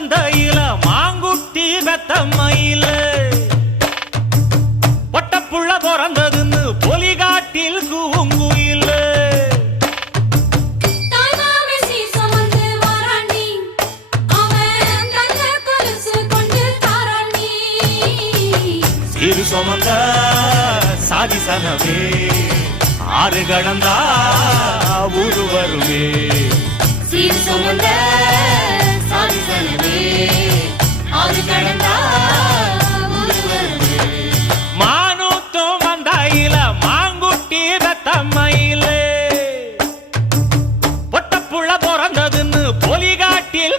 மந்தையில மாங்குட்டி வெத்தம்மையில பொட்டப்புள்ள பிறந்ததுன்னு பொலிகாட்டில் கூங்குயில சீரு சுமந்த சாதிசனவே ஆறு கடந்தா ஊரு வருவே சீர் சுமந்த சாதிசனவே ஆறு கடந்தா ஊரு வருவே மானூத்தும் மந்தாயில மாங்குட்டி வெத்தம்மையில பொட்டப்புள்ள பிறந்ததுன்னு பொலிகாட்டில்